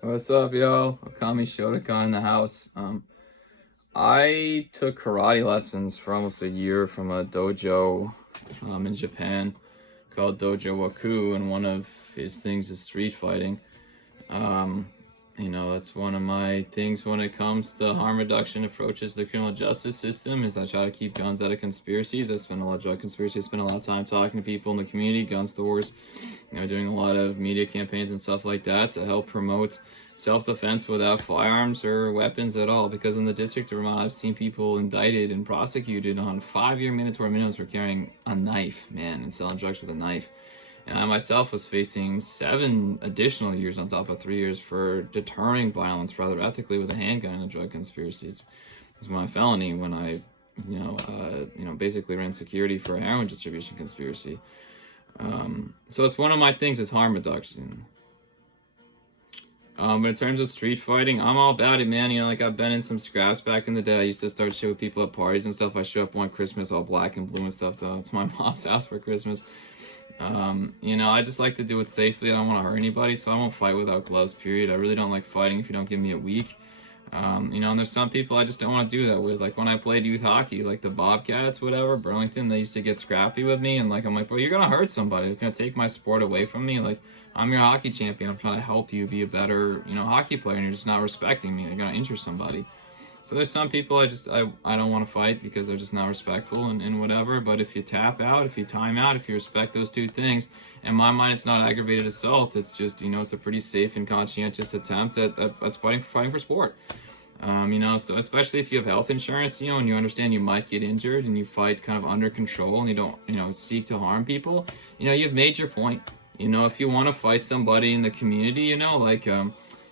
What's up, y'all? Okami Shotokan in the house. I took karate lessons for almost a year from a dojo in Japan called Dojo Waku, and one of his things is street fighting. Um, that's one of my things when it comes to harm reduction approaches to the criminal justice system is I try to keep guns out of conspiracies. I spend a lot of drug conspiracies. I spend a lot of time talking to people in the community, gun stores, doing a lot of media campaigns and stuff like that to help promote self-defense without firearms or weapons at all. Because in the District of Vermont, I've seen people indicted and prosecuted on 5-year mandatory minimums for carrying a knife, man, and selling drugs with a knife. And I myself was facing 7 additional years on top of 3 years for deterring violence rather ethically with a handgun in a drug conspiracy. It was my felony when I, basically ran security for a heroin distribution conspiracy. So it's one of my things is harm reduction. But in terms of street fighting, I'm all about it, man. I've been in some scraps back in the day. I used to start shit with people at parties and stuff. I show up one Christmas all black and blue and stuff to my mom's house for Christmas. I just like to do it safely. I don't want to hurt anybody, so I won't fight without gloves, period. I really don't like fighting if you don't give me a week. And there's some people I just don't want to do that with. Like when I played youth hockey, like the Bobcats, whatever, Burlington, they used to get scrappy with me. And I'm like, bro, you're going to hurt somebody. You're going to take my sport away from me. Like, I'm your hockey champion. I'm trying to help you be a better, hockey player. And you're just not respecting me. You're going to injure somebody. So there's some people I don't want to fight because they're just not respectful and whatever. But if you tap out, if you time out, if you respect those two things, in my mind, it's not aggravated assault. It's just, it's a pretty safe and conscientious attempt at fighting for sport. So especially if you have health insurance, and you understand you might get injured and you fight kind of under control and you don't, seek to harm people, you've made your point. If you want to fight somebody in the community,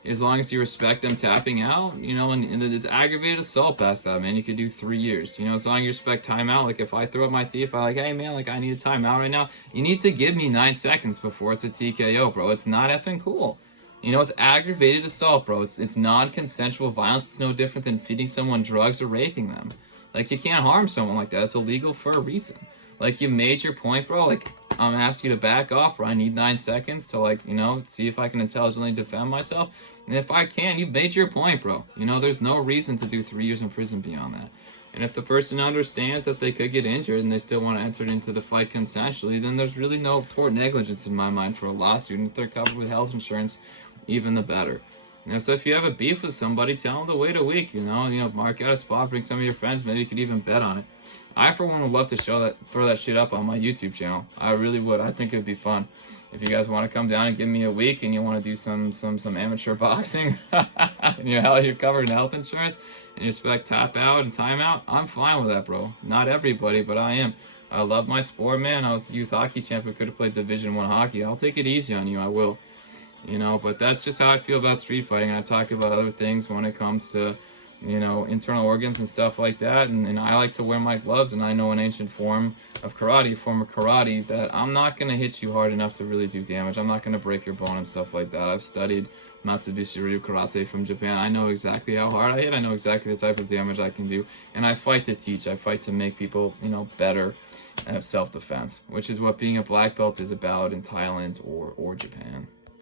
as long as you respect them tapping out, and it's aggravated assault past that, man. You could do 3 years, as long as you respect timeout. Like if I throw up my teeth, I'm like, hey man, I need a timeout right now. You need to give me 9 seconds before it's a TKO, bro. It's not effing cool. It's aggravated assault, bro. It's non-consensual violence. It's no different than feeding someone drugs or raping them. Like you can't harm someone like that. It's illegal for a reason. Like you made your point, bro. Like I'm asking you to back off, or I need 9 seconds to see if I can intelligently defend myself. And if I can, you've made your point, bro. There's no reason to do 3 years in prison beyond that. And if the person understands that they could get injured and they still want to enter into the fight consensually, then there's really no tort-negligence in my mind for a lawsuit. And if they're covered with health insurance, even the better. So if you have a beef with somebody, tell them to wait a week, mark out a spot, bring some of your friends, maybe you could even bet on it. I, for one, would love to throw that shit up on my YouTube channel. I really would. I think it'd be fun. If you guys want to come down and give me a week and you want to do some amateur boxing, and you're covered in health insurance, and you expect tap out and time out, I'm fine with that, bro. Not everybody, but I am. I love my sport, man. I was the youth hockey champion, could have played Division I hockey. I'll take it easy on you, I will. But that's just how I feel about street fighting. And I talk about other things when it comes to, internal organs and stuff like that. And I like to wear my gloves, and I know an ancient form of karate, that I'm not going to hit you hard enough to really do damage. I'm not going to break your bone and stuff like that. I've studied Matsubishi Ryu Karate from Japan. I know exactly how hard I hit. I know exactly the type of damage I can do. And I fight to teach. I fight to make people, better at self-defense, which is what being a black belt is about in Thailand or Japan.